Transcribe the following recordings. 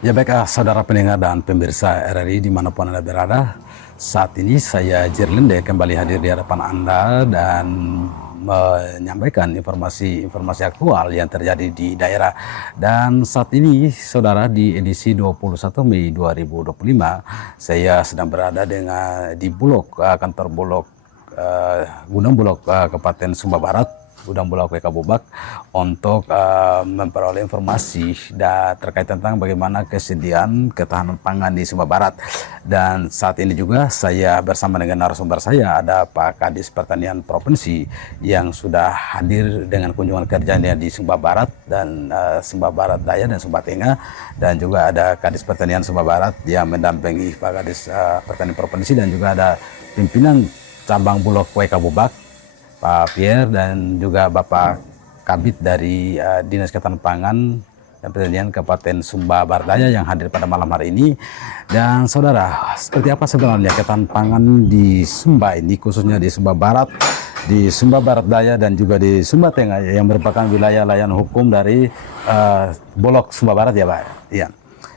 Ya baik, saudara pendengar dan pemirsa RRI dimanapun Anda berada. Saat ini saya Jirlinde kembali hadir di hadapan Anda dan menyampaikan informasi aktual yang terjadi di daerah. Dan saat ini saudara di edisi 21 Mei 2025, saya sedang berada di Bulog, kantor Bulog, Gunung Bulog, Kabupaten Sumba Barat, Gudang Bulog WK Bubak, untuk memperoleh informasi terkait tentang bagaimana kesediaan ketahanan pangan di Sumba Barat. Dan saat ini juga saya bersama dengan narasumber saya, ada Pak Kadis Pertanian Provinsi yang sudah hadir dengan kunjungan kerjanya di Sumba Barat dan Sumba Barat Daya dan Sumba Tengah, dan juga ada Kadis Pertanian Sumba Barat yang mendampingi Pak Kadis Pertanian Provinsi, dan juga ada pimpinan cabang Bulog WK Bubak Pak Pierre, dan juga Bapak Kabit dari Dinas Ketahanan Pangan dan Pertanian Kabupaten Sumba Barat Daya yang hadir pada malam hari ini. Dan saudara, seperti apa sebenarnya ketahanan pangan di Sumba ini, khususnya di Sumba Barat, di Sumba Barat Daya, dan juga di Sumba Tengah yang merupakan wilayah layanan hukum dari Bulog Sumba Barat, ya Pak? Iya.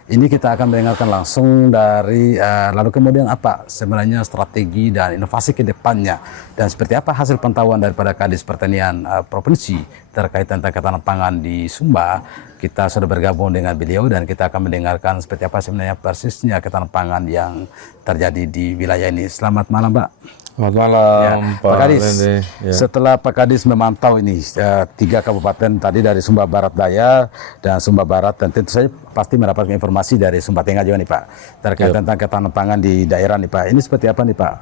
Ini kita akan mendengarkan langsung dari lalu kemudian apa sebenarnya strategi dan inovasi ke depannya, dan seperti apa hasil pantauan daripada Kadis Pertanian Provinsi terkait tentang ketahanan pangan di Sumba. Kita sudah bergabung dengan beliau dan kita akan mendengarkan seperti apa sebenarnya persisnya ketahanan pangan yang terjadi di wilayah ini. Selamat malam, Pak. Selamat malam, Ya, Pak Kadis. Ya. Setelah Pak Kadis memantau ini 3 kabupaten tadi dari Sumba Barat Daya dan Sumba Barat, dan tentu saja pasti mendapatkan informasi dari Sumba Tengah juga nih Pak terkait tentang ketahanan pangan di daerah nih Pak. Ini seperti apa nih Pak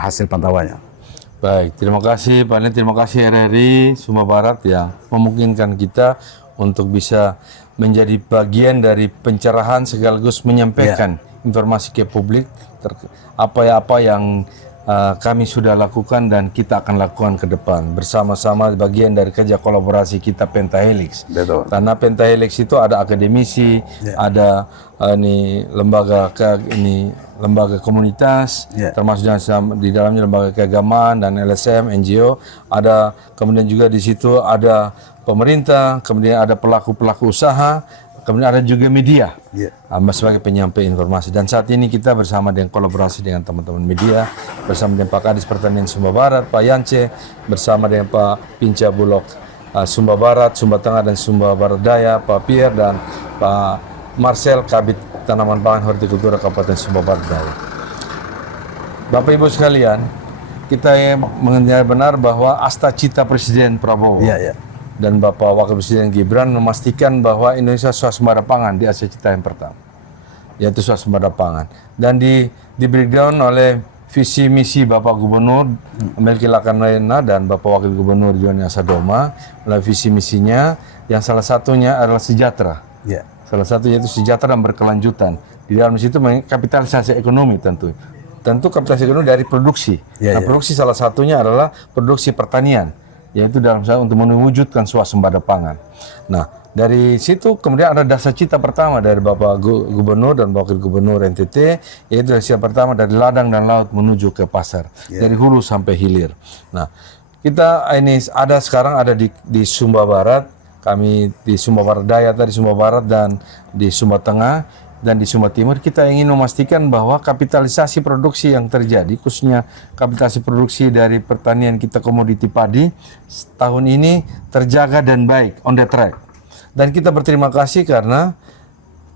hasil pantauannya? Baik, terima kasih Pak. Terima kasih RRI Sumba Barat yang memungkinkan kita untuk bisa menjadi bagian dari pencerahan sekaligus menyampaikan informasi ke publik apa yang kami sudah lakukan dan kita akan lakukan ke depan bersama-sama, bagian dari kerja kolaborasi kita Pentahelix. Betul. Karena Pentahelix itu ada akademisi, ada lembaga komunitas, termasuk di dalamnya lembaga keagamaan dan LSM, NGO. Ada kemudian juga di situ ada pemerintah, kemudian ada pelaku-pelaku usaha, kemudian ada juga media sebagai penyampai informasi. Dan saat ini kita bersama dengan kolaborasi dengan teman-teman media, bersama dengan Pak Kadis Pertanian Sumba Barat, Pak Yance, bersama dengan Pak Pinca Bulog Sumba Barat, Sumba Tengah, dan Sumba Barat Daya, Pak Pierre, dan Pak Marcel, Kabit Tanaman Pangan Hortikultura Kabupaten Sumba Barat Daya. Bapak Ibu sekalian, kita mengenai benar bahwa asta cita Presiden Prabowo dan Bapak Wakil Presiden Gibran memastikan bahwa Indonesia swasembada pangan di Asia Cita yang pertama, yaitu swasembada pangan. Dan di breakdown oleh visi misi Bapak Gubernur Melki Lakamena dan Bapak Wakil Gubernur Joni Asadoma, melalui visi misinya yang salah satunya adalah sejahtera. Salah satunya itu sejahtera dan berkelanjutan. Di dalam situ kapitalisasi ekonomi tentu kapitalisasi ekonomi dari produksi. Produksi salah satunya adalah produksi pertanian, yaitu dalam untuk mewujudkan swasembada pangan. Nah, dari situ kemudian ada dasar cita pertama dari Bapak Gubernur dan Wakil Gubernur NTT, yaitu dasar cita pertama dari ladang dan laut menuju ke pasar, dari hulu sampai hilir. Nah, kita ini sekarang ada di Sumba Barat, kami di Sumba Barat Daya, di Sumba Barat, dan di Sumba Tengah, dan di Sumba Timur. Kita ingin memastikan bahwa kapitalisasi produksi yang terjadi, khususnya kapitalisasi produksi dari pertanian kita komoditi padi, tahun ini terjaga dan baik, on the track. Dan kita berterima kasih karena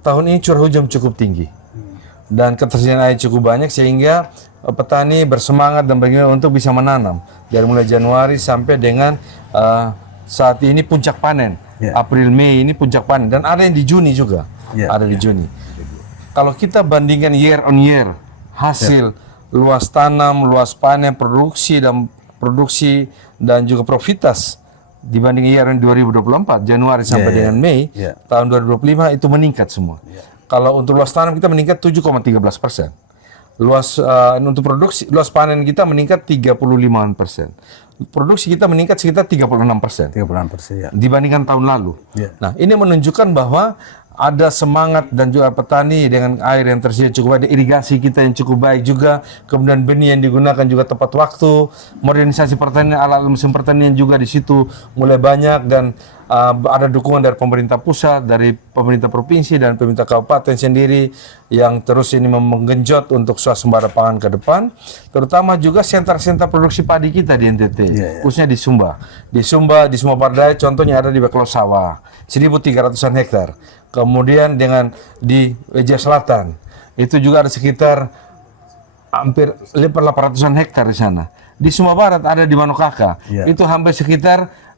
tahun ini curah hujan cukup tinggi dan ketersediaan air cukup banyak, sehingga petani bersemangat dan bagaimana untuk bisa menanam dari mulai Januari sampai dengan saat ini puncak panen. April Mei ini puncak panen, dan ada yang di Juni juga. Ada di Juni. Kalau kita bandingkan year on year hasil luas tanam, luas panen, produksi dan juga profitas dibanding year on 2024 Januari sampai dengan Mei tahun 2025 itu meningkat semua. Kalau untuk luas tanam kita meningkat 7,13%. Untuk produksi luas panen kita meningkat 35%. Produksi kita meningkat sekitar 36%. 36%, dibandingkan tahun lalu. Nah, ini menunjukkan bahwa ada semangat dan juga petani dengan air yang tersedia cukup baik, irigasi kita yang cukup baik juga, kemudian benih yang digunakan juga tepat waktu, modernisasi pertanian, alat mesin pertanian juga di situ mulai banyak, dan ada dukungan dari pemerintah pusat, dari pemerintah provinsi dan pemerintah kabupaten sendiri yang terus ini menggenjot untuk swasembada pangan ke depan, terutama juga sentra-sentra produksi padi kita di NTT, khususnya di Sumba. Di Sumba Bardaya contohnya ada di Beklo Sawah, 1.300-an hektar. Kemudian dengan di Weja Selatan, itu juga ada sekitar hampir 800-an hektar di sana. Di Sumba Barat ada di Manokaka, itu hampir sekitar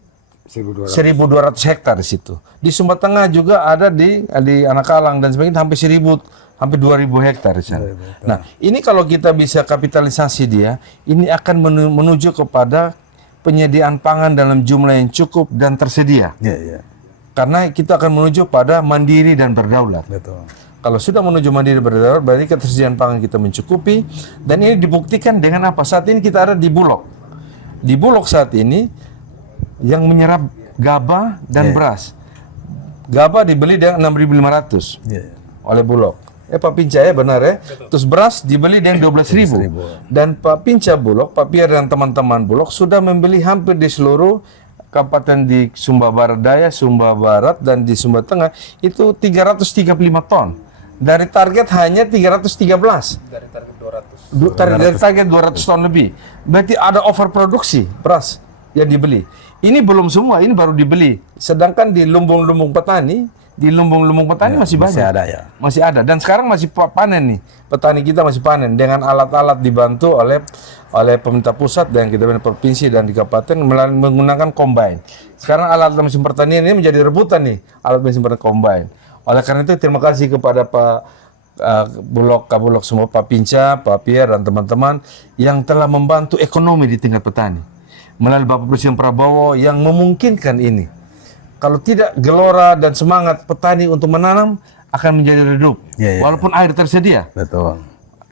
1.200 hektar di situ. Di Sumba Tengah juga ada di Anakalang dan sebagainya hampir 2.000 hektar di sana. Nah, ini kalau kita bisa kapitalisasi dia, ini akan menuju kepada penyediaan pangan dalam jumlah yang cukup dan tersedia. Karena kita akan menuju pada mandiri dan berdaulat. Betul. Kalau sudah menuju mandiri berdaulat, berarti ketersediaan pangan kita mencukupi, dan ini dibuktikan dengan apa? Saat ini kita ada di Bulog. Di Bulog saat ini yang menyerap gabah dan beras. Gabah dibeli dengan 6.500 oleh Bulog. Pak Pinca ya benar ya. Terus beras dibeli dengan 12.000. Dan Pak Pinca Bulog, Pak Pier dan teman-teman Bulog sudah membeli hampir di seluruh kabupaten di Sumba Barat Daya, Sumba Barat dan di Sumba Tengah itu 335 ton. Dari target hanya 313. Dari target 200. Dari target 200 ton lebih. Berarti ada overproduksi beras yang dibeli. Ini belum semua, ini baru dibeli. Sedangkan di lumbung-lumbung petani, masih banyak. Masih ada ya. Masih ada, dan sekarang masih panen nih. Petani kita masih panen dengan alat-alat dibantu oleh pemerintah pusat dan kita provinsi dan di kabupaten menggunakan combine. Sekarang alat mesin pertanian ini menjadi rebutan nih, alat mesin pertanian combine. Oleh karena itu terima kasih kepada Pak Kabulok semua, Pak Pinca, Pak Pierre dan teman-teman yang telah membantu ekonomi di tingkat petani. Melalui Bapak Presiden Prabowo yang memungkinkan ini. Kalau tidak, gelora dan semangat petani untuk menanam akan menjadi redup. Walaupun air tersedia. Betul.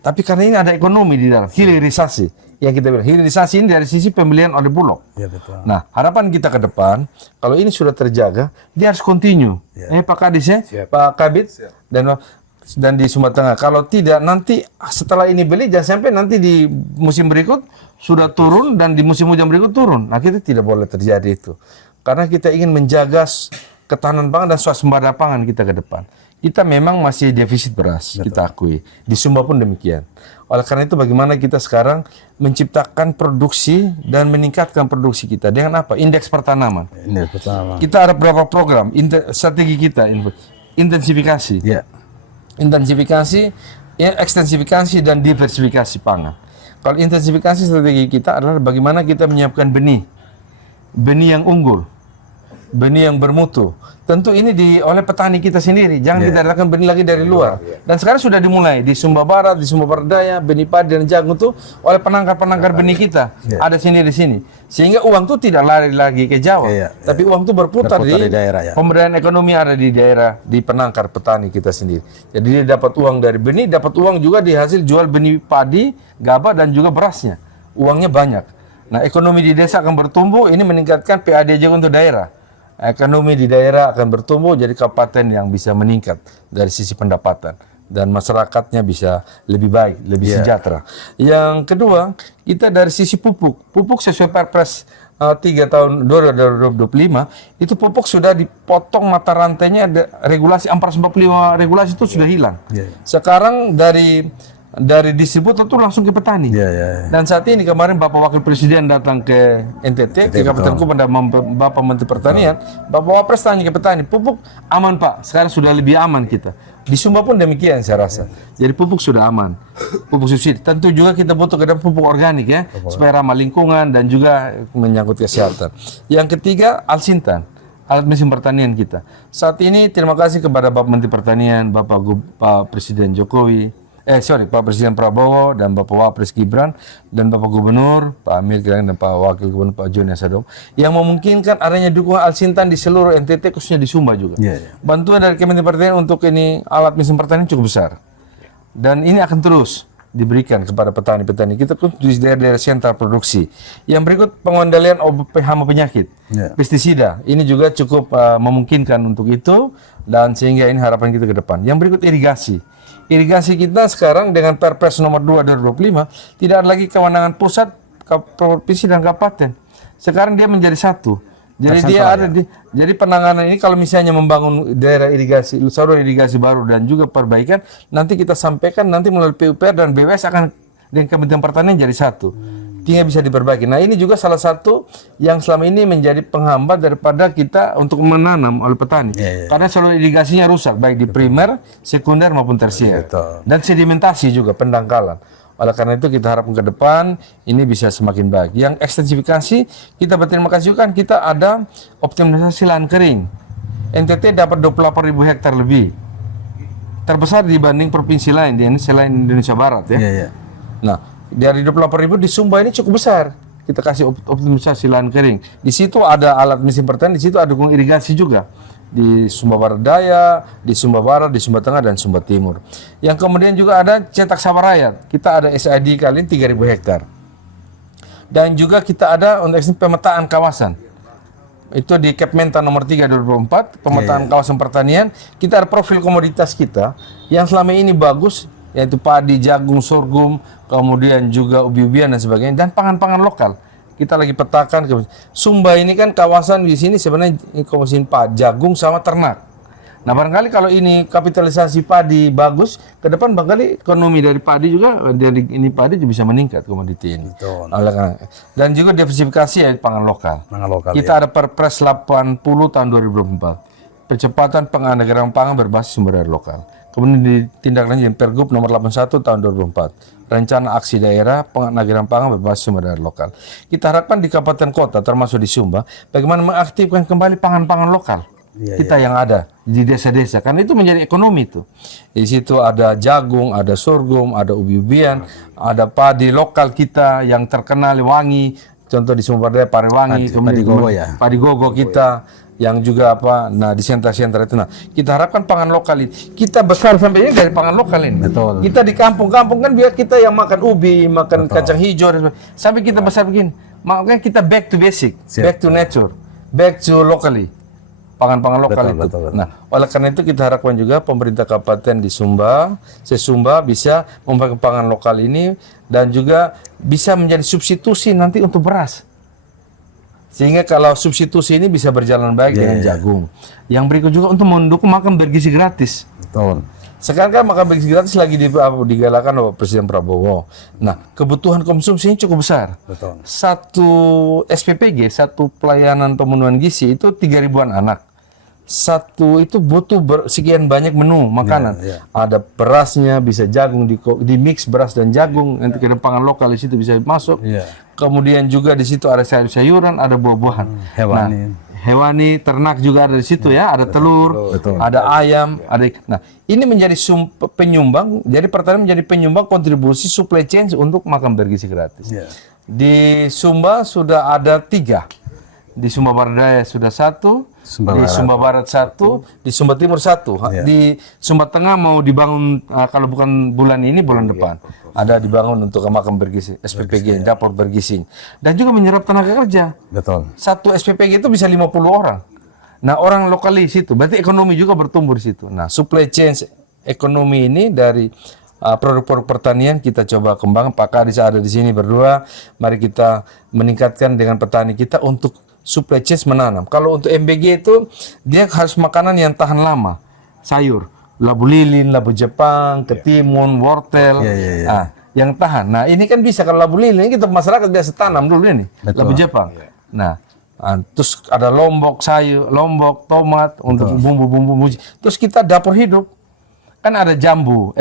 Tapi karena ini ada ekonomi di dalam, hilirisasi. Yang kita bilang, hilirisasi ini dari sisi pembelian oleh Bulog. Betul. Nah, harapan kita ke depan, kalau ini sudah terjaga, dia harus continue. Pak Kadis ya, Pak Kabit, dan di Sumatera Tengah. Kalau tidak, nanti setelah ini beli, jangan sampai nanti di musim berikut sudah turun dan di musim hujan berikut turun. Nah, kita tidak boleh terjadi itu. Karena kita ingin menjaga ketahanan pangan dan swasembada pangan kita ke depan. Kita memang masih defisit beras, kita akui. Di Sumba pun demikian. Oleh karena itu bagaimana kita sekarang menciptakan produksi dan meningkatkan produksi kita. Dengan apa? Indeks pertanaman. Kita ada beberapa program, strategi kita, intensifikasi. Intensifikasi, ekstensifikasi, dan diversifikasi pangan. Kalau intensifikasi strategi kita adalah bagaimana kita menyiapkan benih yang unggul, benih yang bermutu. Tentu ini oleh petani kita sendiri. Jangan kita datangkan benih lagi dari luar. Dan sekarang sudah dimulai di Sumba Barat, di Sumba Bardaya, benih padi dan jagung itu oleh penangkar-penangkar benih kita. Ada sini di sini. Sehingga uang itu tidak lari lagi ke Jawa, tapi uang itu berputar di daerah. Pemberdayaan ekonomi ada di daerah, di penangkar petani kita sendiri. Jadi dia dapat uang dari benih, dapat uang juga di hasil jual benih padi, gabah dan juga berasnya. Uangnya banyak. Nah, ekonomi di desa akan bertumbuh, ini meningkatkan PAD juga untuk daerah. Ekonomi di daerah akan bertumbuh jadi kabupaten yang bisa meningkat dari sisi pendapatan dan masyarakatnya bisa lebih baik, lebih sejahtera. Yang kedua, kita dari sisi pupuk. Pupuk sesuai Perpres 3 tahun 2025 itu pupuk sudah dipotong mata rantainya, regulasi 445 regulasi itu sudah hilang. Sekarang dari distributor itu langsung ke petani. Dan saat ini kemarin Bapak Wakil Presiden datang ke NTT, ke Kabupaten Kuban dan Bapak Menteri Pertanian, Bapak Wapres tanya ke petani, pupuk aman Pak, sekarang sudah lebih aman kita. Di Sumba pun demikian saya rasa. Jadi pupuk sudah aman, pupuk subsidi. Tentu juga kita butuh pupuk organik ya, supaya ramah lingkungan dan juga menyangkut kesehatan. Yang ketiga, Alsintan, alat mesin pertanian kita. Saat ini terima kasih kepada Bapak Menteri Pertanian, Pak Presiden Jokowi, Pak Presiden Prabowo dan Bapak Wapres Gibran dan Bapak Gubernur Pak Amir Kirang dan Pak Wakil Gubernur Pak Joni Asadom yang memungkinkan adanya dukungan Alsintan di seluruh NTT khususnya di Sumba juga. Bantuan dari Kementerian Pertanian untuk ini alat mesin pertanian cukup besar dan ini akan terus diberikan kepada petani-petani kita pun di daerah-daerah sentral produksi. Yang berikut pengendalian hama penyakit, pestisida. Ini juga cukup memungkinkan untuk itu dan sehingga ini harapan kita ke depan. Yang berikut irigasi. Irigasi kita sekarang dengan Perpres nomor 2 2025 tidak ada lagi kewenangan pusat, provinsi dan kabupaten. Sekarang dia menjadi satu. Jadi dia ada jadi penanganan ini kalau misalnya membangun daerah irigasi, saluran irigasi baru dan juga perbaikan, nanti kita sampaikan nanti melalui PUPR dan BWS akan dengan Kementerian Pertanian jadi satu. Tinggal bisa diperbaiki. Nah, ini juga salah satu yang selama ini menjadi penghambat daripada kita untuk menanam oleh petani. Karena saluran irigasinya rusak baik di primer, sekunder maupun tersier. Dan sedimentasi juga pendangkalan. Oleh karena itu kita harapkan ke depan ini bisa semakin baik. Yang ekstensifikasi kita berterima kasih juga kan kita ada optimalisasi lahan kering. NTT dapat 28.000 hektar lebih. Terbesar dibanding provinsi lain selain Indonesia Barat ya. Nah, dari 28.000 di Sumba ini cukup besar. Kita kasih optimalisasi lahan kering. Di situ ada alat mesin pertanian, di situ ada dukung irigasi juga. Di Sumba Barat Daya, di Sumba Barat, di Sumba Tengah dan Sumba Timur. Yang kemudian juga ada cetak sawah rakyat. Kita ada SID kali ini 3.000 hektar. Dan juga kita ada untuk pemetaan kawasan. Itu di Kepmenta nomor 3 2024, pemetaan kawasan pertanian. Kita ada profil komoditas kita yang selama ini bagus, yaitu padi, jagung, sorghum, kemudian juga ubi-ubian dan sebagainya, dan pangan-pangan lokal. Kita lagi petakan Sumba ini kan kawasan di sini sebenarnya komoditas padi, jagung sama ternak. Nah, barangkali kalau ini kapitalisasi padi bagus, ke depan barangkali ekonomi dari padi juga dari ini padi juga bisa meningkat komoditi ini. Dan juga diversifikasi ya pangan lokal. Kita ada Perpres 80 tahun 2024. Percepatan penganggaran pangan berbasis sumber daya lokal. Kemudian ditindaklanjuti Pergub nomor 81 tahun 2024. Rencana aksi daerah penganggaran pangan berbasis sumber daya lokal. Kita harapkan di kabupaten kota termasuk di Sumba bagaimana mengaktifkan kembali pangan-pangan lokal. Kita yang ada di desa-desa karena itu menjadi ekonomi itu. Di situ ada jagung, ada sorghum, ada ubi-ubian, ada padi lokal kita yang terkenal wangi. Contoh di Sumba Daya Parewangi, kemudian padi gogo kita yang juga apa, nah di sentra-sentra itu. Nah, kita harapkan pangan lokal ini kita besar sampai ini dari pangan lokal ini. Kita di kampung-kampung kan biar kita yang makan ubi, makan kacang hijau sampai kita besar begini. Makanya kita back to basic, back to nature, back to locally. Pangan-pangan lokal itu. Nah, oleh karena itu kita harapkan juga pemerintah kabupaten di Sumba, Sesumba bisa membangun pangan lokal ini dan juga bisa menjadi substitusi nanti untuk beras. Sehingga kalau substitusi ini bisa berjalan baik dengan jagung. Yang berikut juga untuk mendukung makan bergizi gratis. Sekarang kan makan bergizi gratis lagi digalakan oleh Presiden Prabowo. Nah, kebutuhan konsumsinya cukup besar. Satu SPPG, satu pelayanan pemenuhan gizi itu 3.000-an anak. Satu itu butuh sekian banyak menu makanan. Ada berasnya, bisa jagung di mix beras dan jagung. Nanti ke pangan lokal di situ bisa masuk. Kemudian juga di situ ada sayur-sayuran, ada buah-buahan. Hewani, ternak juga ada di situ ya. Ada telur, ada ayam, ada. Nah, ini menjadi penyumbang. Jadi pertanian menjadi penyumbang kontribusi supply chain untuk makan bergizi gratis. Di Sumba sudah ada 3. Di Sumba Barat Daya sudah 1. Di Sumba Barat 1, di Sumba Timur 1, di Sumba Tengah mau dibangun kalau bukan bulan ini bulan depan ada dibangun untuk makan bergizi SPPG dapur bergizi dan juga menyerap tenaga kerja. Satu SPPG itu bisa 50 orang. Nah, orang lokal di situ berarti ekonomi juga bertumbuh di situ. Nah, supply chain ekonomi ini dari produk-produk pertanian kita coba kembangkan. Pak Kadis ada di sini berdua. Mari kita meningkatkan dengan petani kita untuk supply chain menanam. Kalau untuk MBG itu dia harus makanan yang tahan lama, sayur, labu lilin, labu Jepang, ketimun, wortel, yang tahan. Nah, ini kan bisa kalau labu lilin kita masyarakat biasa tanam dulu ini, labu Jepang. Nah, terus ada lombok sayur, lombok tomat untuk bumbu-bumbu. Terus kita dapur hidup kan ada jambu,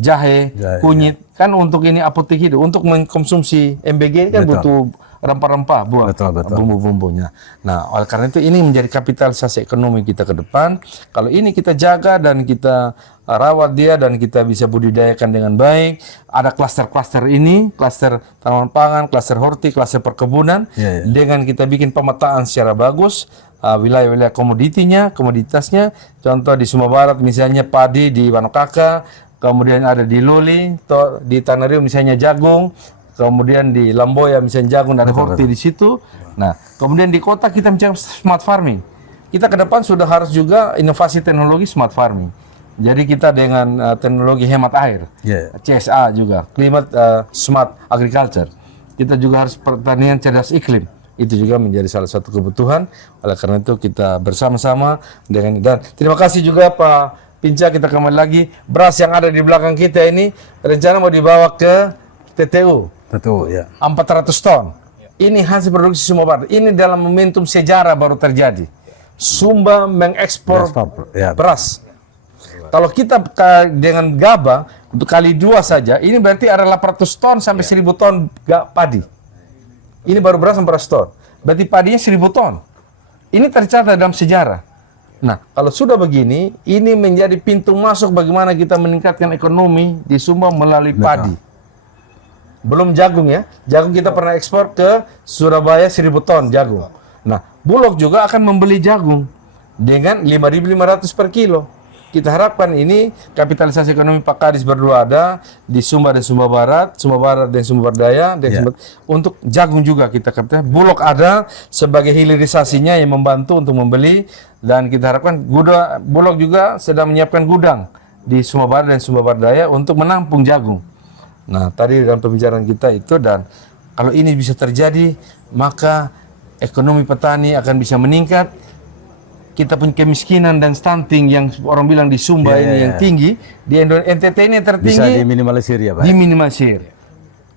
jahe, kunyit kan untuk ini apotek hidup untuk mengkonsumsi MBG ini kan butuh rempah-rempah buat bumbu-bumbunya. Nah, oleh karena itu ini menjadi kapitalisasi ekonomi kita ke depan. Kalau ini kita jaga dan kita rawat dia dan kita bisa budidayakan dengan baik, ada klaster-klaster ini, klaster tanaman pangan, klaster horti, klaster perkebunan, dengan kita bikin pemetaan secara bagus, wilayah-wilayah komoditasnya, contoh di Sumba Barat misalnya padi di Wanokaka, kemudian ada di Loli, di Tanah Riau misalnya jagung, kemudian di Lamboya misalnya jagung, ada horti di situ. Nah, kemudian di kota kita mencari smart farming. Kita ke depan sudah harus juga inovasi teknologi smart farming. Jadi kita dengan teknologi hemat air, CSA juga, climate smart agriculture. Kita juga harus pertanian cerdas iklim. Itu juga menjadi salah satu kebutuhan. Oleh karena itu kita bersama-sama dengan, dan terima kasih juga Pak Pinca, kita kembali lagi. Beras yang ada di belakang kita ini rencana mau dibawa ke TTU. Betul, ya. 400 ton. Ini hasil produksi Sumba Barat. Ini dalam momentum sejarah baru terjadi. Sumba mengekspor beras. Kalau kita dengan gabah untuk kali 2 saja, ini berarti ada 800 ton sampai 1000 ton padi. Ini baru beras 400 ton. Berarti padinya 1000 ton. Ini tercatat dalam sejarah. Nah, kalau sudah begini, ini menjadi pintu masuk bagaimana kita meningkatkan ekonomi di Sumba melalui padi. Belum jagung ya. Jagung kita pernah ekspor ke Surabaya 1000 ton jagung. Nah, Bulog juga akan membeli jagung dengan 5.500 per kilo. Kita harapkan ini kapitalisasi ekonomi Pak Kadis berdua ada di Sumba dan Sumba Barat dan Sumba Daya dan untuk jagung juga kita katakan. Bulog ada sebagai hilirisasinya yang membantu untuk membeli, dan kita harapkan Bulog juga sedang menyiapkan gudang di Sumba Barat dan Sumba Daya untuk menampung jagung. Nah, tadi dalam pembicaraan kita itu, dan kalau ini bisa terjadi maka ekonomi petani akan bisa meningkat. Kita punya kemiskinan dan stunting yang orang bilang di Sumba ini yang tinggi, di NTT ini tertinggi. Bisa diminimalisir ya Pak? Diminimalisir.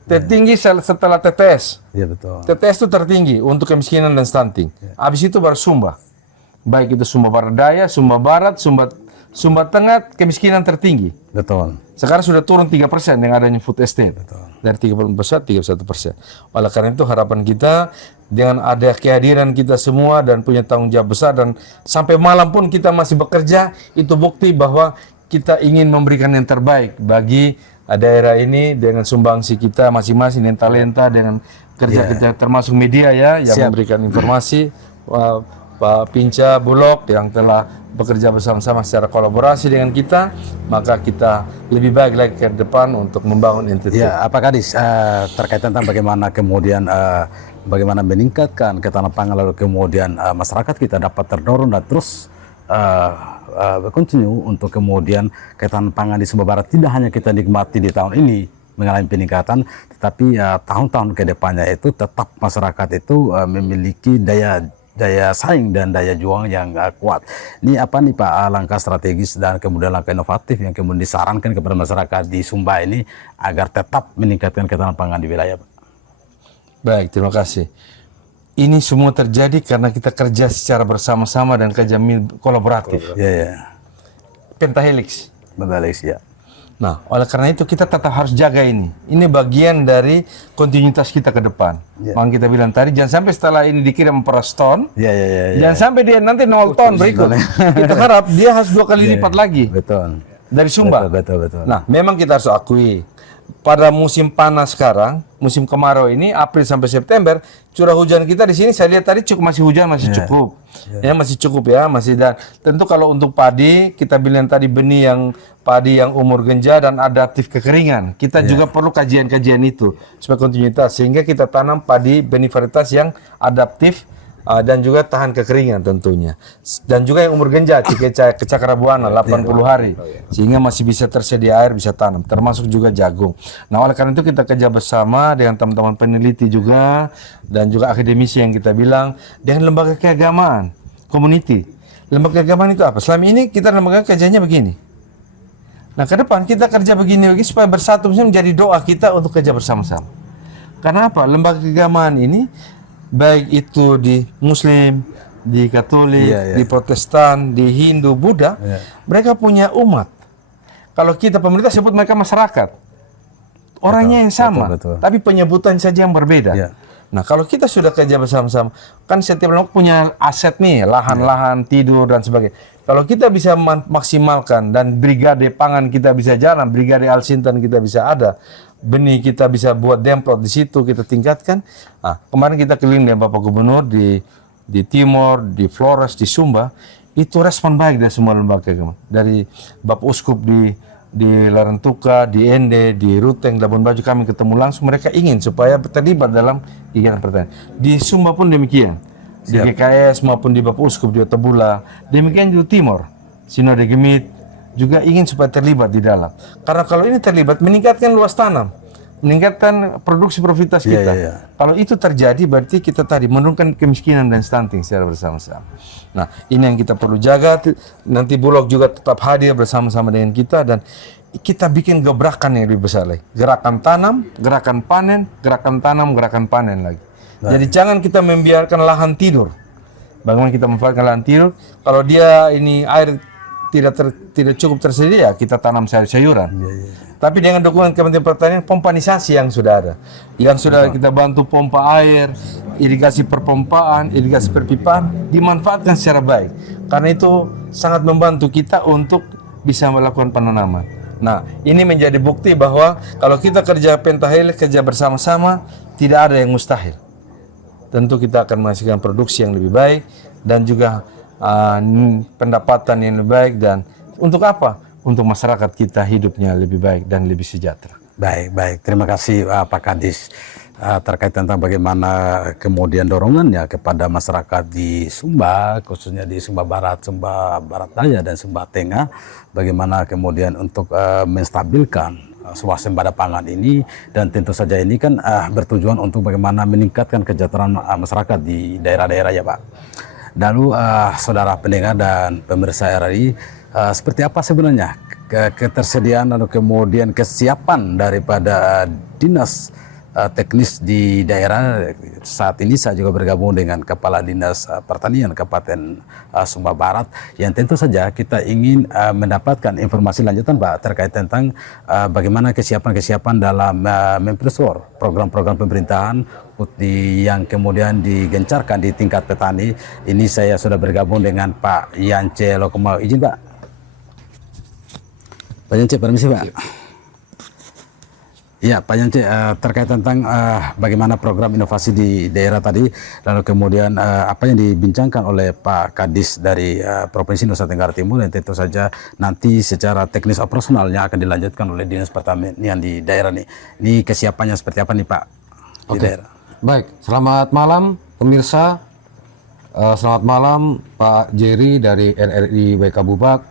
Tertinggi setelah TTS. Iya betul. TTS itu tertinggi untuk kemiskinan dan stunting. Habis itu baru Sumba. Baik itu Sumba Barat Daya, Sumba Barat, Sumba Tengah, kemiskinan tertinggi. Betul. Sekarang sudah turun 3% dengan adanya food estate. Betul. Dari 30% 31%. Oleh karena itu harapan kita dengan ada kehadiran kita semua dan punya tanggung jawab besar, dan sampai malam pun kita masih bekerja, itu bukti bahwa kita ingin memberikan yang terbaik bagi daerah ini dengan sumbangsi kita masing-masing, dengan talenta, dengan kerja kita termasuk media ya yang memberikan informasi. Pak Pinca, Bulog yang telah bekerja bersama-sama secara kolaborasi dengan kita, maka kita lebih baik lagi ke depan untuk membangun NTT. Ya, Pak Kadis, terkait tentang bagaimana kemudian bagaimana meningkatkan ketahanan pangan, lalu kemudian masyarakat kita dapat terdorong dan terus continue untuk kemudian ketahanan pangan di Sumba Barat tidak hanya kita nikmati di tahun ini mengalami peningkatan, tetapi tahun-tahun ke depannya itu tetap masyarakat itu memiliki daya saing dan daya juang yang kuat. Ini apa nih Pak langkah strategis dan kemudian langkah inovatif yang kemudian disarankan kepada masyarakat di Sumba ini agar tetap meningkatkan ketahanan pangan di wilayah Pak? Baik, terima kasih. Ini semua terjadi karena kita kerja secara bersama-sama dan kerja kolaboratif. Ya. Pentahelix. Pentahelix ya. Nah, oleh karena itu kita tetap harus jaga ini. Ini bagian dari kontinuitas kita ke depan. Makanya kita bilang tadi, jangan sampai setelah ini dikirim 400 ton, jangan sampai dia nanti 0 ton berikut. Kita harap dia harus 2 kali lipat lagi. Betul. Dari Sumba. Betul. Nah, memang kita harus akui, pada musim panas sekarang, musim kemarau ini, April sampai September, curah hujan kita di sini saya lihat tadi masih hujan, masih cukup. Ya, masih cukup ya, masih. Dan tentu kalau untuk padi, kita bilang tadi padi yang umur genja dan adaptif kekeringan. Kita juga perlu kajian-kajian itu supaya kontinuitas, sehingga kita tanam padi benih varietas yang adaptif dan juga tahan kekeringan tentunya. Dan juga yang umur genja, Cakrabuana 80 hari, sehingga masih bisa tersedia air, bisa tanam, termasuk juga jagung. Nah, oleh karena itu kita kerja bersama dengan teman-teman peneliti juga, dan juga akademisi yang kita bilang, dengan lembaga keagamaan, community. Lembaga keagamaan itu apa? Selama ini kita lembaga kerjanya begini. Nah, ke depan kita kerja begini supaya bersatu, menjadi doa kita untuk kerja bersama-sama. Karena apa? Lembaga keagamaan ini baik itu di Muslim, di Katolik, di Protestan, di Hindu, Buddha, mereka punya umat. Kalau kita pemerintah sebut mereka masyarakat, orangnya yang sama, tapi penyebutan saja yang berbeda. Nah, kalau kita sudah kerja bersama-sama, kan setiap orang punya aset nih, lahan-lahan, tidur dan sebagainya. Kalau kita bisa maksimalkan dan brigade pangan kita bisa jalan, brigade Alsintan kita bisa ada, benih kita bisa buat demplot di situ, kita tingkatkan. Nah, kemarin kita keliling dengan Bapak Gubernur di Timor, di Flores, di Sumba, itu respon baik dari semua lembaga, dari Bapak Uskup di di Larantuka, di Ende, di Ruteng, Labuan Bajo kami ketemu langsung. Mereka ingin supaya terlibat dalam kegiatan pertanian. Di Sumba pun demikian. Di GKS maupun di Bapak Uskup di Otabula. Demikian juga Timor, Sinode Gemit juga ingin supaya terlibat di dalam. Karena kalau ini terlibat meningkatkan luas tanam, meningkatkan produksi profitabilitas kita. Kalau itu terjadi berarti kita tadi menurunkan kemiskinan dan stunting secara bersama-sama. Nah, ini yang kita perlu jaga. Nanti Bulog juga tetap hadir bersama-sama dengan kita dan kita bikin gebrakan yang lebih besar lagi. Gerakan tanam, gerakan panen, gerakan tanam, gerakan panen lagi. Jadi jangan kita membiarkan lahan tidur. Bagaimana kita memanfaatkan lahan tidur? Kalau dia ini air tidak cukup tersedia, kita tanam sayur-sayuran. Tapi dengan dukungan Kementerian Pertanian, pompanisasi yang sudah ada, yang sudah kita bantu pompa air, irigasi perpompaan, irigasi perpipaan, dimanfaatkan secara baik. Karena itu sangat membantu kita untuk bisa melakukan penanaman. Nah, ini menjadi bukti bahwa kalau kita kerja pentahelix, kerja bersama-sama, tidak ada yang mustahil. Tentu kita akan menghasilkan produksi yang lebih baik dan juga pendapatan yang lebih baik, dan untuk apa? Untuk masyarakat kita hidupnya lebih baik dan lebih sejahtera. Baik. Terima kasih Pak Kadis terkait tentang bagaimana kemudian dorongannya kepada masyarakat di Sumba, khususnya di Sumba Barat, Sumba Barat Daya dan Sumba Tengah, bagaimana kemudian untuk menstabilkan swasembada pangan ini, dan tentu saja ini kan bertujuan untuk bagaimana meningkatkan kesejahteraan masyarakat di daerah-daerah ya Pak. Lalu saudara pendengar dan pemirsa RRI, seperti apa sebenarnya ketersediaan lalu kemudian kesiapan daripada dinas teknis di daerah? Saat ini saya juga bergabung dengan Kepala Dinas Pertanian Kabupaten Sumba Barat, yang tentu saja kita ingin mendapatkan informasi lanjutan Pak terkait tentang bagaimana kesiapan-kesiapan dalam mempersuar program-program pemerintahan yang kemudian digencarkan di tingkat petani. Ini saya sudah bergabung dengan Pak Yance Lokomau. Izin Pak. Pak Yance, permisi Pak. Ya Pak Yance, terkait tentang bagaimana program inovasi di daerah tadi, lalu kemudian apa yang dibincangkan oleh Pak Kadis dari Provinsi Nusa Tenggara Timur, dan tentu saja nanti secara teknis operasionalnya akan dilanjutkan oleh Dinas Pertanian di daerah nih. Ini kesiapannya seperti apa nih Pak di daerah? Baik, selamat malam pemirsa, selamat malam Pak Jerry dari NRI WK Bubak,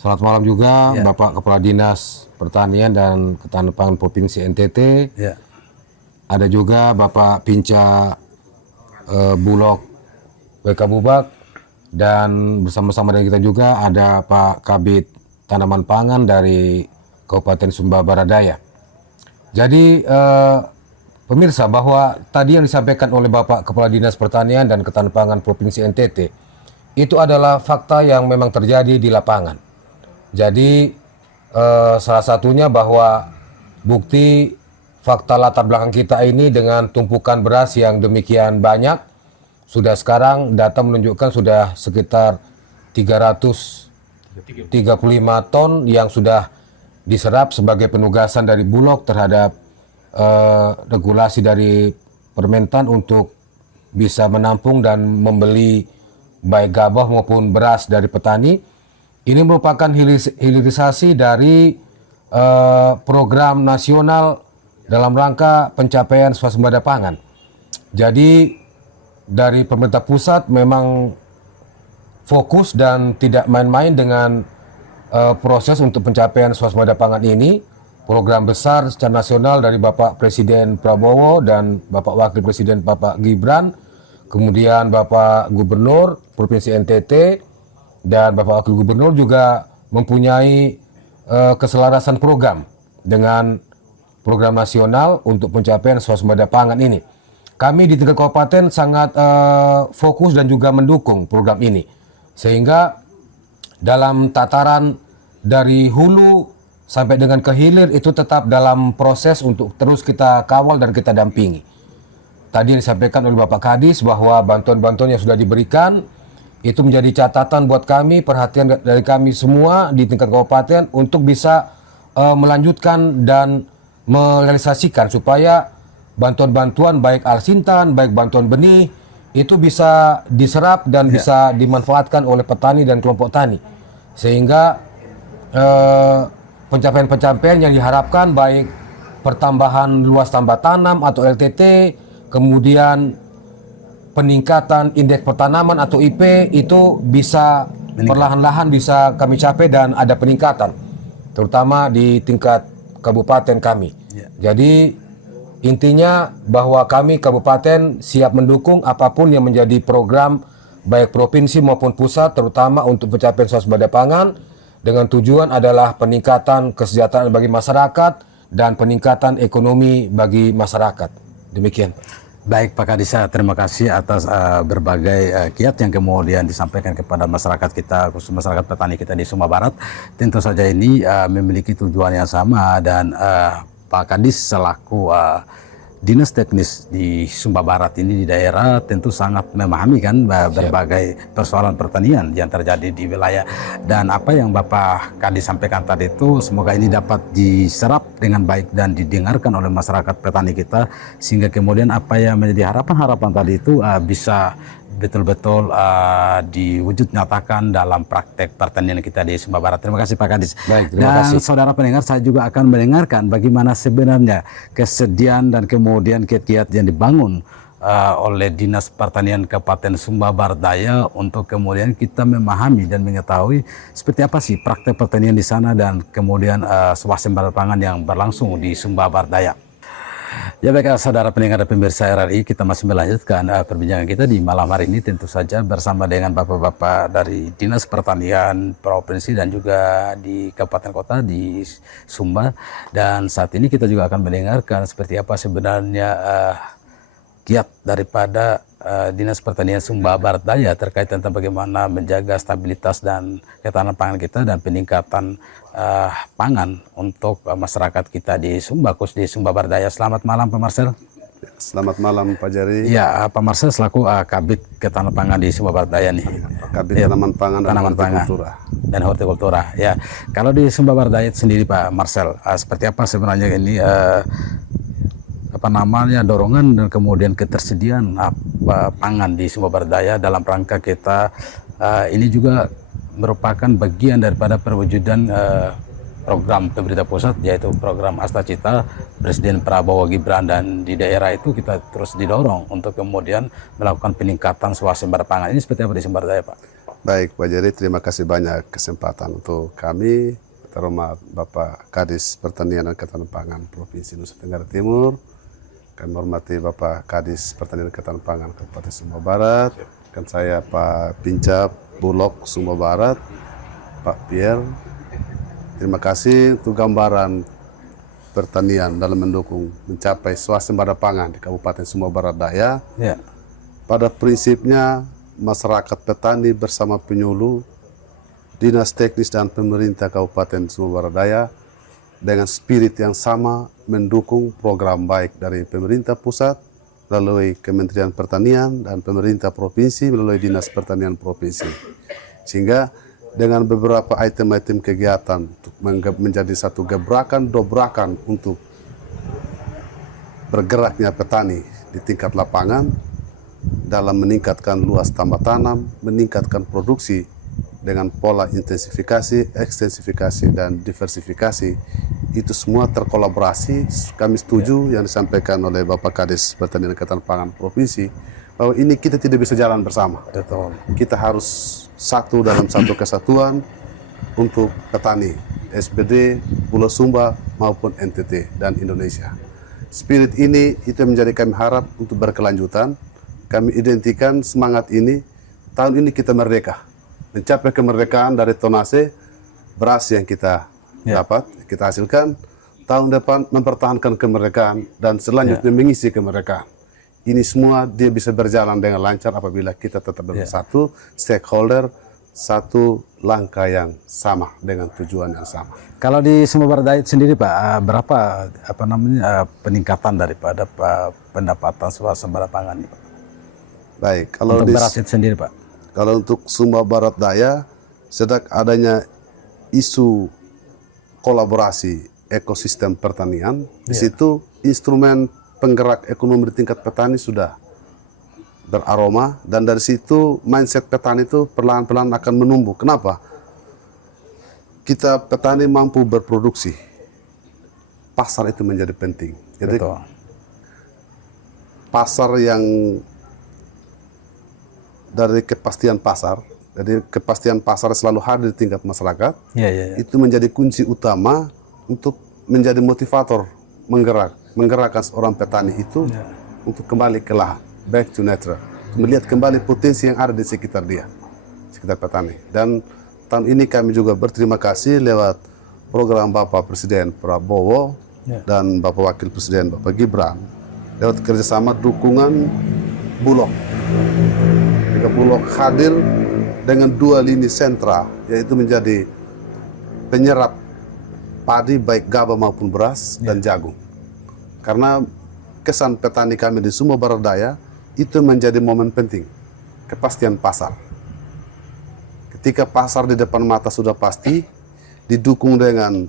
selamat malam juga Bapak Kepala Dinas Pertanian dan Ketahanan Pangan Provinsi NTT, ada juga Bapak Pinca Bulog WK Bubak, dan bersama-sama dengan kita juga ada Pak Kabid Tanaman Pangan dari Kabupaten Sumba Barat Daya. Jadi pemirsa, bahwa tadi yang disampaikan oleh Bapak Kepala Dinas Pertanian dan Ketahanan Pangan Provinsi NTT itu adalah fakta yang memang terjadi di lapangan. Jadi salah satunya bahwa bukti fakta latar belakang kita ini dengan tumpukan beras yang demikian banyak, sudah sekarang data menunjukkan sudah sekitar 335 ton yang sudah diserap sebagai penugasan dari Bulog terhadap regulasi dari Permentan untuk bisa menampung dan membeli baik gabah maupun beras dari petani. Ini merupakan hilirisasi dari program nasional dalam rangka pencapaian swasembada pangan. Jadi dari pemerintah pusat memang fokus dan tidak main-main dengan proses untuk pencapaian swasembada pangan ini. Program besar secara nasional dari Bapak Presiden Prabowo dan Bapak Wakil Presiden Bapak Gibran, kemudian Bapak Gubernur Provinsi NTT dan Bapak Wakil Gubernur juga mempunyai keselarasan program dengan program nasional untuk pencapaian swasembada pangan ini. Kami di tingkat kabupaten sangat fokus dan juga mendukung program ini, sehingga dalam tataran dari hulu sampai dengan ke hilir itu tetap dalam proses untuk terus kita kawal dan kita dampingi. Tadi yang disampaikan oleh Bapak Kadis bahwa bantuan-bantuan yang sudah diberikan itu menjadi catatan buat kami, perhatian dari kami semua di tingkat kabupaten untuk bisa melanjutkan dan merealisasikan supaya bantuan-bantuan baik alsintan, baik bantuan benih itu bisa diserap dan bisa dimanfaatkan oleh petani dan kelompok tani, sehingga pencapaian-pencapaian yang diharapkan, baik pertambahan luas tambah tanam atau LTT, kemudian peningkatan indeks pertanaman atau IP, itu bisa perlahan-lahan bisa kami capai dan ada peningkatan, terutama di tingkat kabupaten kami. Jadi intinya bahwa kami kabupaten siap mendukung apapun yang menjadi program baik provinsi maupun pusat, terutama untuk pencapaian swasembada pangan, dengan tujuan adalah peningkatan kesejahteraan bagi masyarakat dan peningkatan ekonomi bagi masyarakat. Demikian. Baik Pak Kadis, terima kasih atas berbagai kiat yang kemudian disampaikan kepada masyarakat kita, khusus masyarakat petani kita di Sumba Barat. Tentu saja ini memiliki tujuan yang sama, dan Pak Kadis selaku Dinas Teknis di Sumba Barat ini di daerah tentu sangat memahami kan berbagai persoalan pertanian yang terjadi di wilayah, dan apa yang Bapak Kadis sampaikan tadi itu semoga ini dapat diserap dengan baik dan didengarkan oleh masyarakat petani kita, sehingga kemudian apa yang menjadi harapan-harapan tadi itu bisa betul-betul diwujud nyatakan dalam praktek pertanian kita di Sumba Barat. Terima kasih Pak Kadis. Baik, terima kasih. Saudara pendengar, saya juga akan mendengarkan bagaimana sebenarnya kesediaan dan kemudian kiat-kiat yang dibangun oleh Dinas Pertanian Kabupaten Sumba Barat Daya untuk kemudian kita memahami dan mengetahui seperti apa sih praktek pertanian di sana, dan kemudian swasembada pangan yang berlangsung di Sumba Barat Daya. Ya baik, saudara pendengar dan pemirsa RRI, kita masih melanjutkan perbincangan kita di malam hari ini, tentu saja bersama dengan bapak-bapak dari Dinas Pertanian Provinsi dan juga di Kabupaten Kota di Sumba. Dan saat ini kita juga akan mendengarkan seperti apa sebenarnya kiat daripada Dinas Pertanian Sumba Barat Daya terkait tentang bagaimana menjaga stabilitas dan ketahanan pangan kita dan peningkatan pangan untuk masyarakat kita di Sumba, khusus di Sumba Barat Daya. Selamat malam Pak Marcel. Selamat malam Pak Jari. Ya, Pak Marcel selaku Kabid Ketahanan Pangan di Sumba Barat Daya nih. Kabid Tanaman Pangan dan Hortikultura. Dan Hortikultura. Ya, kalau di Sumba Barat Daya sendiri Pak Marcel, seperti apa sebenarnya ini apa namanya dorongan dan kemudian ketersediaan pangan di Sumba Barat Daya dalam rangka kita ini juga merupakan bagian daripada perwujudan program pemerintah pusat, yaitu program Asta Cita Presiden Prabowo Gibran, dan di daerah itu kita terus didorong untuk kemudian melakukan peningkatan swasembada pangan. Ini seperti apa di Sumba Barat Daya Pak? Baik Pak Jari, terima kasih banyak kesempatan untuk kami, terhormat Bapak Kadis Pertanian dan Ketahanan Pangan Provinsi Nusa Tenggara Timur. Kami hormati Bapak Kadis Pertanian dan Ketahanan Pangan Kabupaten Sumba Barat, dan saya Pak Pincap Bulog Sumba Barat, Pak Pierre. Terima kasih untuk gambaran pertanian dalam mendukung mencapai swasembada pangan di Kabupaten Sumba Barat Daya. Ya. Pada prinsipnya masyarakat petani bersama penyuluh, Dinas Teknis dan pemerintah Kabupaten Sumba Barat Daya dengan spirit yang sama mendukung program baik dari pemerintah pusat melalui Kementerian Pertanian dan pemerintah provinsi melalui Dinas Pertanian Provinsi. Sehingga dengan beberapa item-item kegiatan menjadi satu dobrakan untuk bergeraknya petani di tingkat lapangan dalam meningkatkan luas tambah tanam, meningkatkan produksi dengan pola intensifikasi, ekstensifikasi, dan diversifikasi. Itu semua terkolaborasi. Kami setuju yang disampaikan oleh Bapak Kadis Pertanian dan Ketahanan Pangan Provinsi, bahwa ini kita tidak bisa jalan bersama. Betul. Kita harus satu dalam satu kesatuan untuk petani, SPD, Pulau Sumba maupun NTT dan Indonesia. Spirit ini itu menjadi kami harap untuk berkelanjutan. Kami identikan semangat ini. Tahun ini kita merdeka, mencapai kemerdekaan dari tonase beras yang kita dapat, kita hasilkan. Tahun depan mempertahankan kemerdekaan dan selanjutnya mengisi kemerdekaan. Ini semua dia bisa berjalan dengan lancar apabila kita tetap bersatu, stakeholder, satu langkah yang sama dengan tujuan yang sama. Kalau di Sumba Barat Daya sendiri Pak, berapa peningkatan daripada pendapatan swasembada pangan ini Pak? Baik, kalau untuk beras itu sendiri Pak. Kalau untuk Sumba Barat Daya, sedang adanya isu kolaborasi ekosistem pertanian. Di situ instrumen penggerak ekonomi di tingkat petani sudah beraroma, dan dari situ mindset petani itu perlahan-lahan akan menumbuh. Kenapa? kita petani mampu berproduksi, pasar itu menjadi penting. Jadi Betul. pasar yang dari kepastian pasar, jadi kepastian pasar selalu hadir di tingkat masyarakat, Ya, ya, ya. itu menjadi kunci utama untuk menjadi motivator menggerakkan seorang petani itu untuk kembali ke lahan, back to nature, melihat kembali potensi yang ada di sekitar dia, sekitar petani. Dan tahun ini kami juga berterima kasih lewat program Bapak Presiden Prabowo dan Bapak Wakil Presiden Bapak Gibran, lewat kerjasama dukungan Bulog. Jika Bulog hadir dengan 2 lini sentra, yaitu menjadi penyerap padi baik gabah maupun beras dan jagung. Karena kesan petani kami di Sumba Barat Daya itu menjadi momen penting, kepastian pasar. Ketika pasar di depan mata sudah pasti, didukung dengan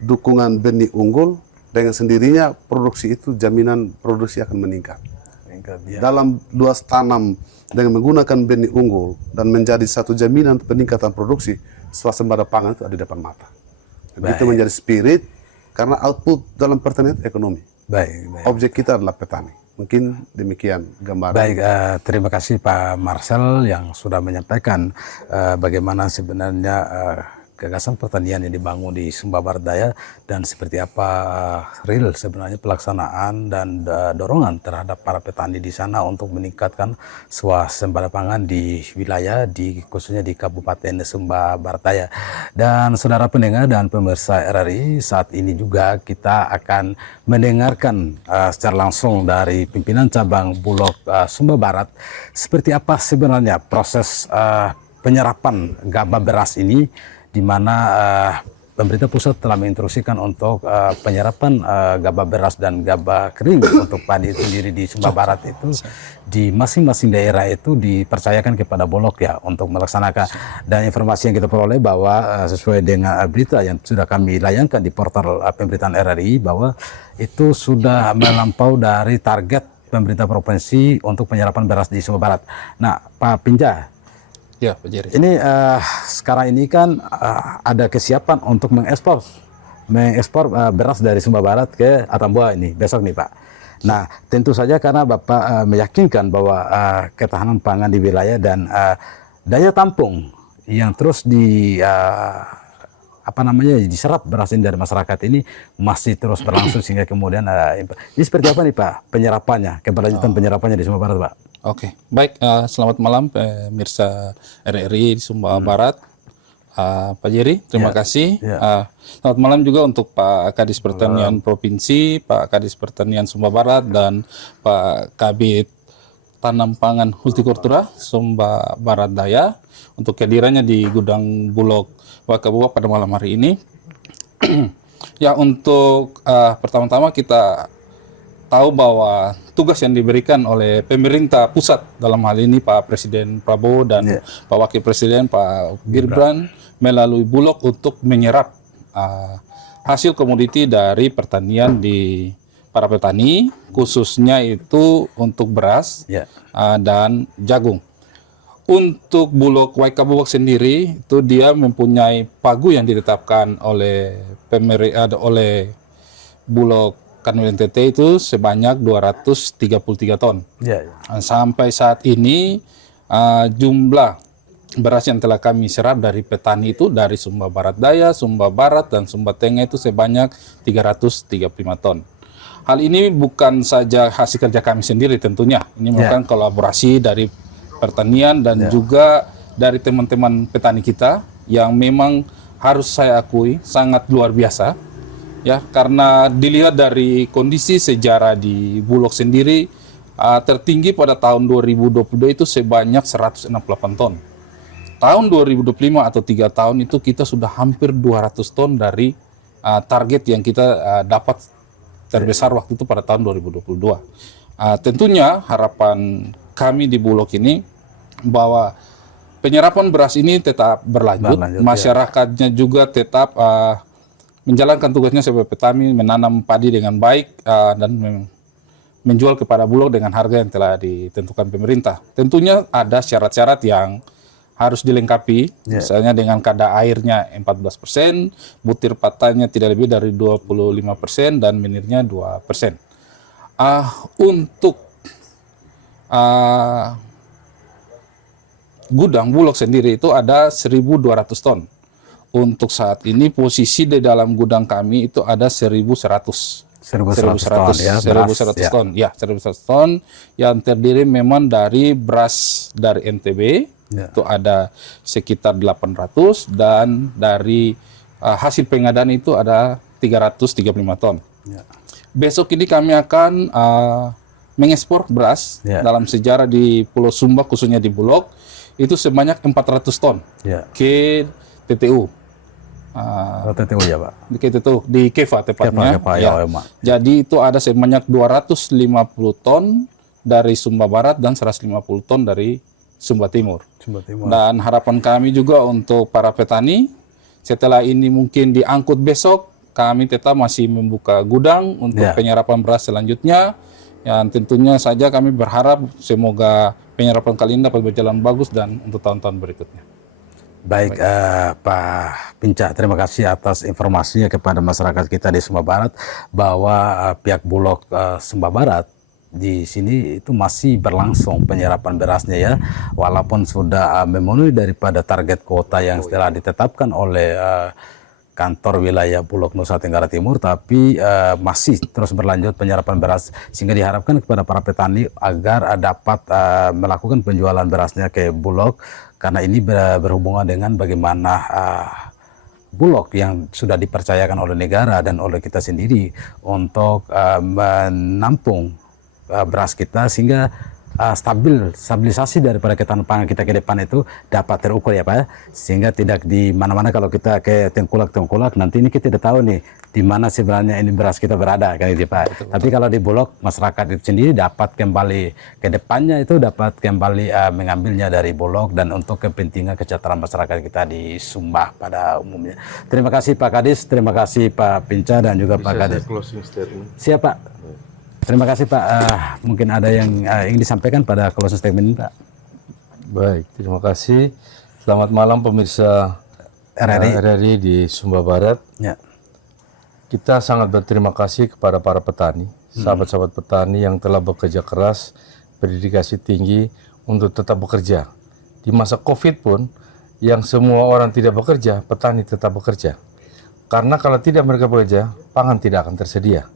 dukungan benih unggul, dengan sendirinya produksi itu jaminan produksi akan meningkat. Dalam luas tanam dengan menggunakan benih unggul dan menjadi satu jaminan peningkatan produksi, swasembada pangan itu ada di depan mata. Dan itu menjadi spirit karena output dalam pertanian itu ekonomi. Baik. Objek kita adalah petani. Mungkin demikian gambaran. Baik, terima kasih Pak Marcel yang sudah menyampaikan bagaimana sebenarnya gagasan pertanian yang dibangun di Sumba Barat Daya dan seperti apa real sebenarnya pelaksanaan dan dorongan terhadap para petani di sana untuk meningkatkan swasembada pangan di wilayah khususnya di Kabupaten Sumba Barat Daya. Dan saudara pendengar dan pemirsa RRI, saat ini juga kita akan mendengarkan secara langsung dari pimpinan cabang Bulog Sumba Barat seperti apa sebenarnya proses penyerapan gabah beras ini, di mana pemerintah pusat telah menginstruksikan untuk penyerapan gabah beras dan gabah kering untuk padi itu sendiri di Sumba Barat itu di masing-masing daerah itu dipercayakan kepada Bulog ya untuk melaksanakan. Dan informasi yang kita peroleh bahwa sesuai dengan berita yang sudah kami layangkan di portal pemberitaan RRI bahwa itu sudah melampau dari target pemerintah provinsi untuk penyerapan beras di Sumba Barat. Nah, Pak Pinja, Ya, Pak Jerry. ini sekarang ini kan ada kesiapan untuk mengekspor beras dari Sumba Barat ke Atambua ini besok nih Pak. Nah, tentu saja karena Bapak meyakinkan bahwa ketahanan pangan di wilayah dan daya tampung yang terus diserap beras ini dari masyarakat ini masih terus berlangsung sehingga kemudian ini seperti apa nih Pak penyerapannya, keberlanjutan penyerapannya di Sumba Barat Pak? Oke, baik. Selamat malam pemirsa RRI di Sumba Barat. Pak Jerry, terima kasih. Selamat malam juga untuk Pak Kadis Pertanian Provinsi, Pak Kadis Pertanian Sumba Barat, dan Pak Kabid Tanam Pangan Hortikultura Sumba Barat Daya untuk kehadirannya di gudang Bulog Wakabuwa pada malam hari ini. Ya, untuk pertama-tama kita tahu bahwa tugas yang diberikan oleh pemerintah pusat dalam hal ini Pak Presiden Prabowo dan Pak Wakil Presiden Pak Gibran melalui Bulog untuk menyerap hasil komoditi dari pertanian di para petani, khususnya itu untuk beras dan jagung. Untuk Bulog Waikabubak sendiri itu dia mempunyai pagu yang ditetapkan oleh Bulog Kanwil NTT itu sebanyak 233 ton. Sampai saat ini jumlah beras yang telah kami serap dari petani itu dari Sumba Barat Daya, Sumba Barat, dan Sumba Tengah itu sebanyak 335 ton. Hal ini bukan saja hasil kerja kami sendiri tentunya. Ini merupakan kolaborasi dari pertanian dan juga dari teman-teman petani kita yang memang harus saya akui sangat luar biasa. Ya, karena dilihat dari kondisi sejarah di Bulog sendiri, tertinggi pada tahun 2022 itu sebanyak 168 ton. Tahun 2025 atau 3 tahun itu kita sudah hampir 200 ton dari target yang kita dapat terbesar waktu itu pada tahun 2022. Tentunya harapan kami di Bulog ini bahwa penyerapan beras ini tetap berlanjut masyarakatnya juga tetap menjalankan tugasnya sebagai petani, menanam padi dengan baik dan menjual kepada Bulog dengan harga yang telah ditentukan pemerintah. Tentunya ada syarat-syarat yang harus dilengkapi, misalnya dengan kadar airnya 14%, butir patanya tidak lebih dari 25%, dan menirnya 2%. Untuk gudang Bulog sendiri itu ada 1.200 ton. Untuk saat ini posisi di dalam gudang kami itu ada 1.100 ton ya, 1.100 ton. Ya, 1.100 ton yang terdiri memang dari beras dari NTB, itu ada sekitar 800, dan dari hasil pengadaan itu ada 335 ton. Besok ini kami akan mengekspor beras dalam sejarah di Pulau Sumba, khususnya di Bulog, itu sebanyak 400 ton ke TTU. TTU ya Pak? Ke TTU, di Keva tepatnya. Keva, ya. Jadi itu ada sebanyak 250 ton dari Sumba Barat dan 150 ton dari Sumba Timur. Dan harapan kami juga untuk para petani, setelah ini mungkin diangkut besok, kami tetap masih membuka gudang untuk penyerapan beras selanjutnya. Yang tentunya saja kami berharap semoga penyerapan kali ini dapat berjalan bagus dan untuk tahun-tahun berikutnya. Baik, Pak Pinca, terima kasih atas informasinya kepada masyarakat kita di Sumba Barat bahwa pihak Bulog Sumba Barat di sini itu masih berlangsung penyerapan berasnya ya, walaupun sudah memenuhi daripada target kuota yang telah ditetapkan oleh kantor wilayah Bulog Nusa Tenggara Timur, tapi masih terus berlanjut penyerapan beras, sehingga diharapkan kepada para petani agar dapat melakukan penjualan berasnya ke Bulog, karena ini berhubungan dengan bagaimana Bulog yang sudah dipercayakan oleh negara dan oleh kita sendiri untuk menampung beras kita, sehingga stabilisasi daripada ketahanan pangan kita ke depan itu dapat terukur ya Pak ya, sehingga tidak di mana-mana kalau kita ke tengkulak nanti ini kita tidak tahu nih di mana sebenarnya ini beras kita berada kan itu Pak. Tapi kalau di Bulog, masyarakat itu sendiri dapat kembali ke depannya, itu dapat kembali mengambilnya dari Bulog dan untuk kepentingan kesejahteraan masyarakat kita di Sumba pada umumnya. Terima kasih Pak Kadis, terima kasih Pak Pinca dan juga Pak Kadis. Siap Pak. Terima kasih Pak. Mungkin ada yang ingin disampaikan pada closing statement Pak. Baik, terima kasih. Selamat malam pemirsa RRI di Sumba Barat. Ya. Kita sangat berterima kasih kepada para petani, sahabat-sahabat petani yang telah bekerja keras, berdedikasi tinggi untuk tetap bekerja. Di masa COVID pun, yang semua orang tidak bekerja, petani tetap bekerja. Karena kalau tidak mereka bekerja, pangan tidak akan tersedia.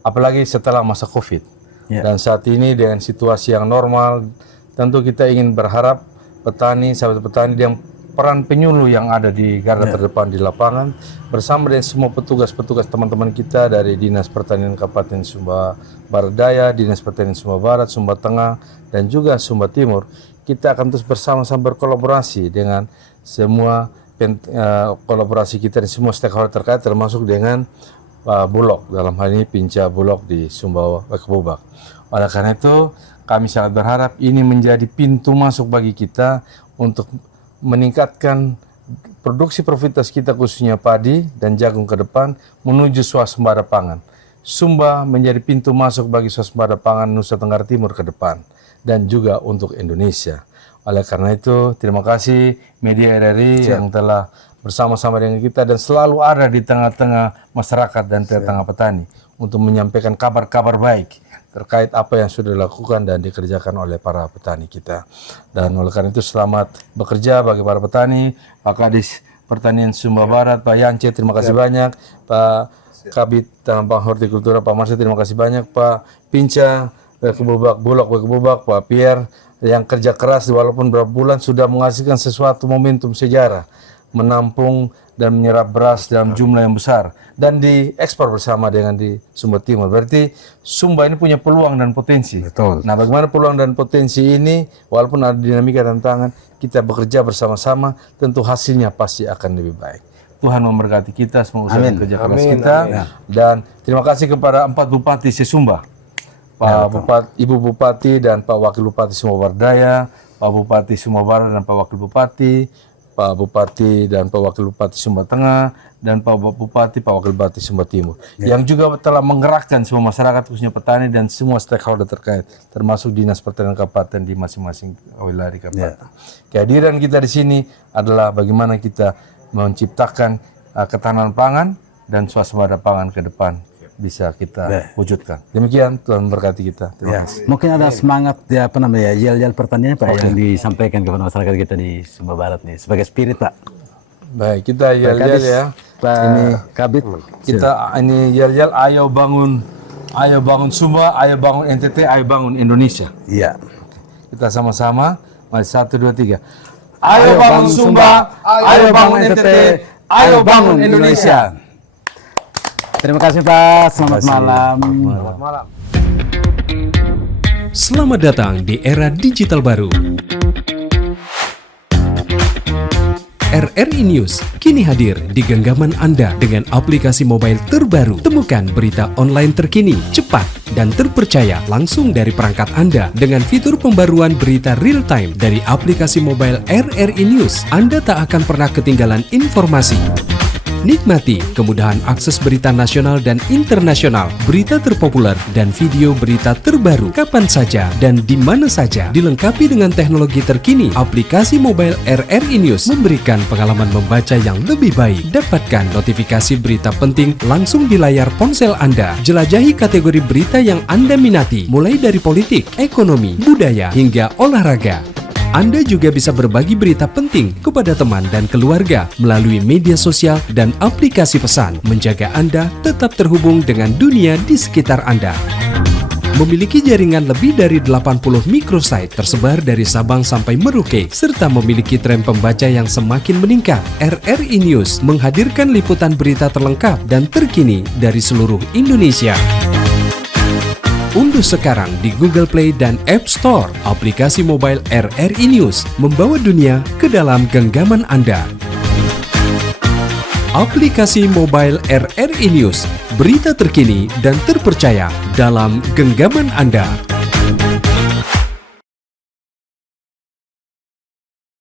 Apalagi setelah masa COVID. Dan saat ini dengan situasi yang normal, tentu kita ingin berharap petani, sahabat petani yang peran penyuluh yang ada di garda terdepan di lapangan, bersama dengan semua petugas-petugas teman-teman kita dari Dinas Pertanian Kabupaten Sumba Barat Daya, Dinas Pertanian Sumba Barat, Sumba Tengah, dan juga Sumba Timur, kita akan terus bersama-sama berkolaborasi dengan semua kolaborasi kita dan semua stakeholder terkait, termasuk dengan Bulog, dalam hal ini Pinca Bulog di Sumba Wekebubak. Oleh karena itu, kami sangat berharap ini menjadi pintu masuk bagi kita untuk meningkatkan produksi profititas kita, khususnya padi dan jagung ke depan, menuju swasembada pangan. Sumba menjadi pintu masuk bagi swasembada pangan Nusa Tenggara Timur ke depan, dan juga untuk Indonesia. Oleh karena itu, terima kasih media RRI yang telah bersama-sama dengan kita dan selalu ada di tengah-tengah masyarakat dan tengah-tengah petani untuk menyampaikan kabar-kabar baik terkait apa yang sudah dilakukan dan dikerjakan oleh para petani kita. Dan oleh karena itu selamat bekerja bagi para petani. Pak Kadis Pertanian Sumba Barat, Pak Yance, terima kasih banyak. Pak Kabit Tampang Hortikultura, Pak Marsha, terima kasih banyak. Pak Pinca Wekebubak, Bulog Wekebubak, Pak Pierre yang kerja keras walaupun berapa bulan sudah menghasilkan sesuatu momentum sejarah, menampung dan menyerap beras dalam jumlah yang besar dan diekspor bersama dengan di Sumba Timur. Berarti Sumba ini punya peluang dan potensi. Betul. Nah, bagaimana peluang dan potensi ini, walaupun ada dinamika dan tantangan, kita bekerja bersama-sama, tentu hasilnya pasti akan lebih baik. Tuhan memberkati kita, semoga usaha kerja keras kita. Dan terima kasih kepada 4 bupati se-Sumba, Ibu Bupati dan Pak Wakil Bupati Sumba Barat Daya, Pak Bupati Sumba Barat dan Pak Wakil Bupati, Pak Bupati dan Pak Wakil Bupati Sumba Tengah, dan Pak Bupati, Pak Wakil Bupati Sumba Timur, yang juga telah menggerakkan semua masyarakat, khususnya petani dan semua stakeholder terkait, termasuk Dinas Pertanian Kabupaten di masing-masing wilayah di kabupaten. Kehadiran kita di sini adalah bagaimana kita menciptakan ketahanan pangan dan swasembada pangan ke depan bisa kita wujudkan. Demikian, Tuhan memberkati kita. Terima kasih. Mungkin ada semangat yel-yel pertanian Pak yang disampaikan kepada masyarakat kita di Sumba Barat nih sebagai spirit Pak. Baik, kita yel-yel ya. Ini Kabit. Kita ini yel-yel, ayo bangun Sumba, ayo bangun NTT, ayo bangun Indonesia. Iya. Kita sama-sama, mari 1, 2, 3. Ayo bangun Sumba, ayo bangun NTT, ayo bangun Indonesia. Terima kasih Pak, selamat malam. Selamat malam. Selamat datang di era digital baru. RRI News kini hadir di genggaman Anda dengan aplikasi mobile terbaru. Temukan berita online terkini, cepat, dan terpercaya langsung dari perangkat Anda dengan fitur pembaruan berita real time dari aplikasi mobile RRI News. Anda tak akan pernah ketinggalan informasi. Nikmati kemudahan akses berita nasional dan internasional, berita terpopuler, dan video berita terbaru kapan saja dan di mana saja. Dilengkapi dengan teknologi terkini, aplikasi mobile RRI News memberikan pengalaman membaca yang lebih baik. Dapatkan notifikasi berita penting langsung di layar ponsel Anda. Jelajahi kategori berita yang Anda minati, mulai dari politik, ekonomi, budaya, hingga olahraga. Anda juga bisa berbagi berita penting kepada teman dan keluarga melalui media sosial dan aplikasi pesan, menjaga Anda tetap terhubung dengan dunia di sekitar Anda. Memiliki jaringan lebih dari 80 microsite tersebar dari Sabang sampai Merauke, serta memiliki tren pembaca yang semakin meningkat. RRI News menghadirkan liputan berita terlengkap dan terkini dari seluruh Indonesia. Unduh sekarang di Google Play dan App Store aplikasi mobile RRI News, membawa dunia ke dalam genggaman Anda. Aplikasi mobile RRI News, berita terkini dan terpercaya dalam genggaman Anda.